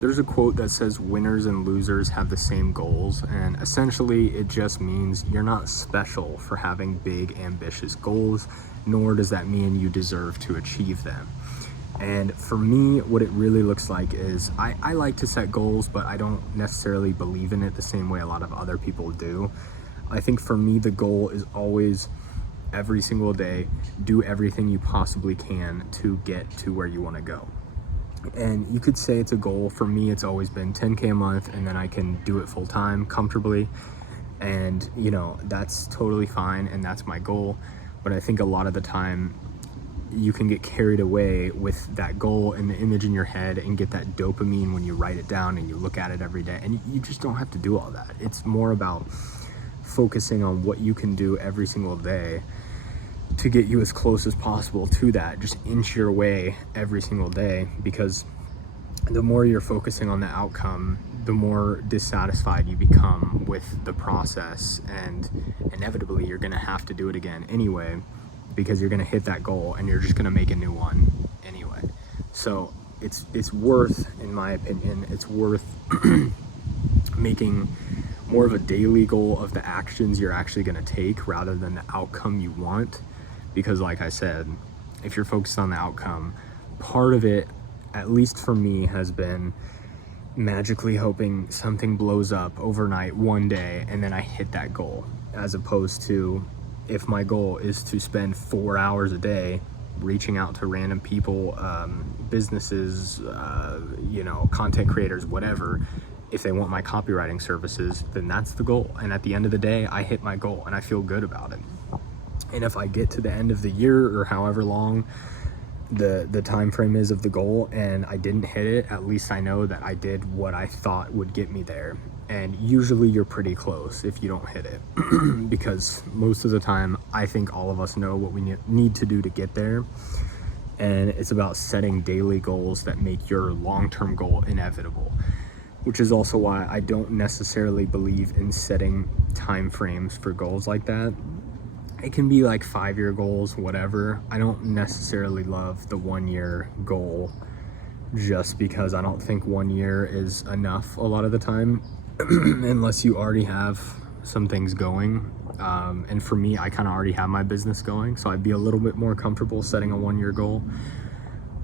There's a quote that says winners and losers have the same goals, and essentially it just means you're not special for having big, ambitious goals, nor does that mean you deserve to achieve them. And for me, what it really looks like is I like to set goals, but I don't necessarily believe in it the same way a lot of other people do. I think for me, the goal is always every single day, do everything you possibly can to get to where you want to go. And you could say it's a goal. For me, it's always been 10K a month, and then I can do it full time comfortably. And, that's totally fine, and that's my goal. But I think a lot of the time, you can get carried away with that goal and the image in your head and get that dopamine when you write it down and you look at it every day. And you just don't have to do all that. It's more about focusing on what you can do every single day to get you as close as possible to that. Just inch your way every single day, because the more you're focusing on the outcome, the more dissatisfied you become with the process, and inevitably you're going to have to do it again anyway, because you're going to hit that goal and you're just going to make a new one anyway. So it's worth, in my opinion, it's worth making more of a daily goal of the actions you're actually going to take rather than the outcome you want. Because like I said, if you're focused on the outcome, part of it, at least for me, has been magically hoping something blows up overnight one day and then I hit that goal, as opposed to if my goal is to spend 4 hours a day reaching out to random people, businesses, content creators, whatever. If they want my copywriting services, then that's the goal. And at the end of the day, I hit my goal and I feel good about it. And if I get to the end of the year, or however long the time frame is of the goal, and I didn't hit it, at least I know that I did what I thought would get me there. And usually you're pretty close if you don't hit it, because most of the time I think all of us know what we need to do to get there. And it's about setting daily goals that make your long-term goal inevitable, which is also why I don't necessarily believe in setting time frames for goals like that. It can be like 5-year goals, whatever. I don't necessarily love the 1-year goal, just because I don't think 1 year is enough a lot of the time, unless you already have some things going. And for me, I kind of already have my business going, so I'd be a little bit more comfortable setting a 1-year goal.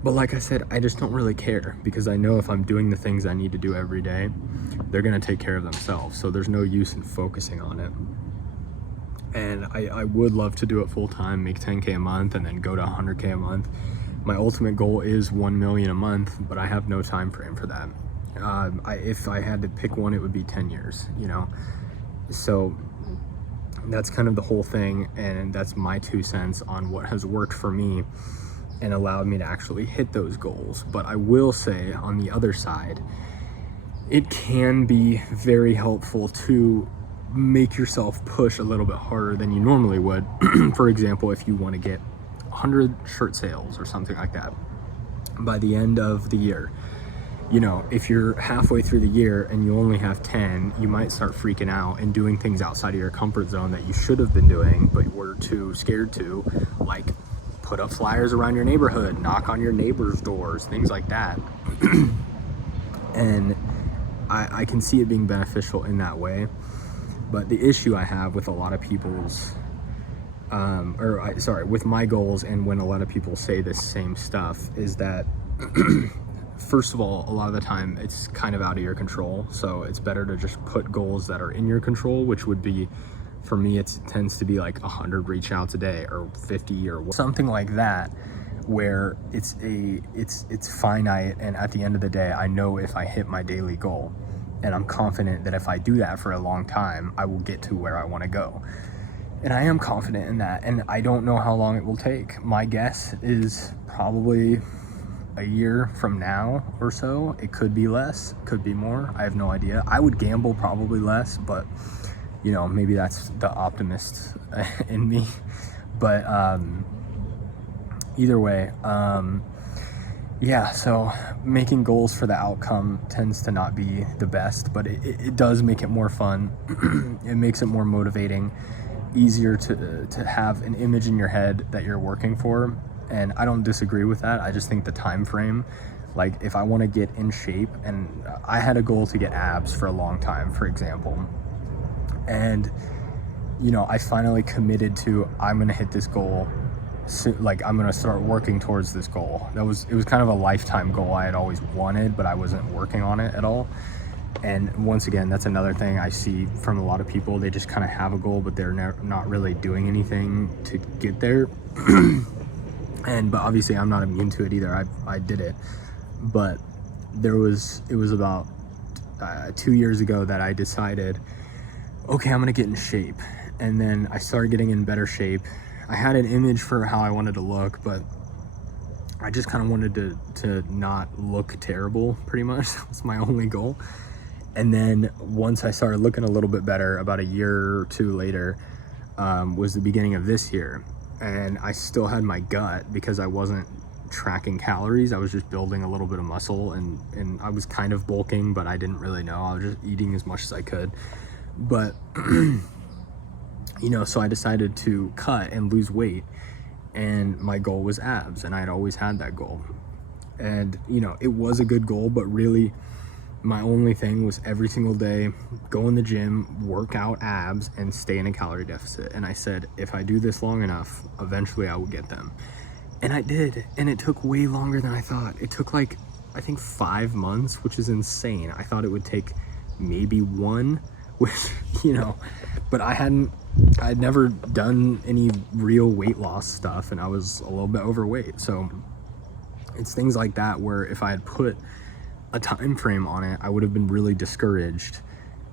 But like I said, I just don't really care, because I know if I'm doing the things I need to do every day, they're gonna take care of themselves. So there's no use in focusing on it. And I would love to do it full time, make 10K a month, and then go to 100K a month. My ultimate goal is 1 million a month, but I have no time frame for that. If I had to pick one, it would be 10 years, So that's kind of the whole thing, and that's my 2 cents on what has worked for me and allowed me to actually hit those goals. But I will say, on the other side, it can be very helpful to make yourself push a little bit harder than you normally would. For example, if you want to get 100 shirt sales or something like that by the end of the year, if you're halfway through the year and you only have 10, you might start freaking out and doing things outside of your comfort zone that you should have been doing but were too scared to, like put up flyers around your neighborhood, knock on your neighbors' doors, things like that. And I can see it being beneficial in that way. But the issue I have with a lot of people's, with my goals, and when a lot of people say this same stuff, is that first of all, a lot of the time it's kind of out of your control. So it's better to just put goals that are in your control, which would be, for me, it tends to be like 100 reach outs a day, or 50, or something like that, where it's finite. And at the end of the day, I know if I hit my daily goal, and I'm confident that if I do that for a long time, I will get to where I want to go. And I am confident in that. And I don't know how long it will take. My guess is probably a year from now or so. It could be less, could be more. I have no idea. I would gamble probably less, but maybe that's the optimist in me. But either way, yeah, so making goals for the outcome tends to not be the best, but it does make it more fun. It makes it more motivating, easier to have an image in your head that you're working for. And I don't disagree with that. I just think the time frame Like if I want to get in shape, and I had a goal to get abs for a long time, for example, and you know, I finally committed to, I'm gonna hit this goal. So, like, I'm gonna start working towards this goal. It was kind of a lifetime goal I had always wanted, but I wasn't working on it at all. And once again, that's another thing I see from a lot of people. They just kind of have a goal, but they're not really doing anything to get there. But obviously I'm not immune to it either. I did it, but it was about 2 years ago that I decided, okay, I'm gonna get in shape. And then I started getting in better shape. I had an image for how I wanted to look, but I just kind of wanted to not look terrible, pretty much. That was my only goal. And then once I started looking a little bit better, about a year or two later, was the beginning of this year. And I still had my gut because I wasn't tracking calories. I was just building a little bit of muscle, and I was kind of bulking, but I didn't really know. I was just eating as much as I could. But you know, so I decided to cut and lose weight, and my goal was abs, and I'd always had that goal. And you know, it was a good goal, but really my only thing was every single day go in the gym, work out abs, and stay in a calorie deficit. And I said, if I do this long enough, eventually I will get them. And I did, and it took way longer than I thought. It took like, I think 5 months, which is insane. I thought it would take maybe 1, which, you know, but I'd never done any real weight loss stuff, and I was a little bit overweight. So it's things like that where if I had put a time frame on it, I would have been really discouraged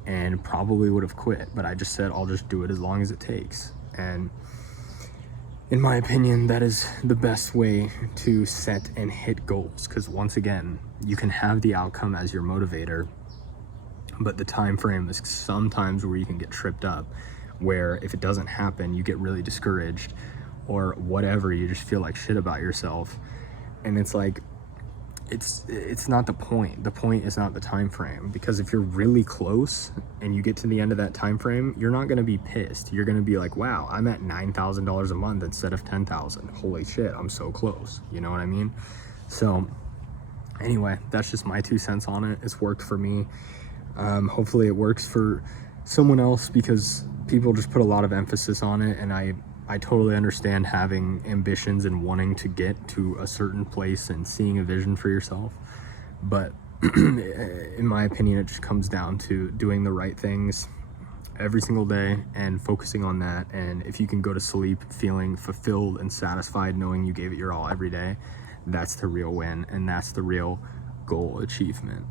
and probably would have quit. But I just said, I'll just do it as long as it takes. And in my opinion, that is the best way to set and hit goals, because once again, you can have the outcome as your motivator, but the time frame is sometimes where you can get tripped up, where if it doesn't happen, you get really discouraged or whatever, you just feel like shit about yourself. And it's like, it's not the point. The point is not the time frame, because if you're really close and you get to the end of that time frame, you're not going to be pissed. You're going to be like, wow, I'm at $9,000 a month instead of 10,000. Holy shit, I'm so close. You know what I mean? So anyway, that's just my 2 cents on it. It's worked for me. Hopefully it works for someone else, because people just put a lot of emphasis on it, and I totally understand having ambitions and wanting to get to a certain place and seeing a vision for yourself. But in my opinion, it just comes down to doing the right things every single day and focusing on that. And if you can go to sleep feeling fulfilled and satisfied, knowing you gave it your all every day, that's the real win, and that's the real goal achievement.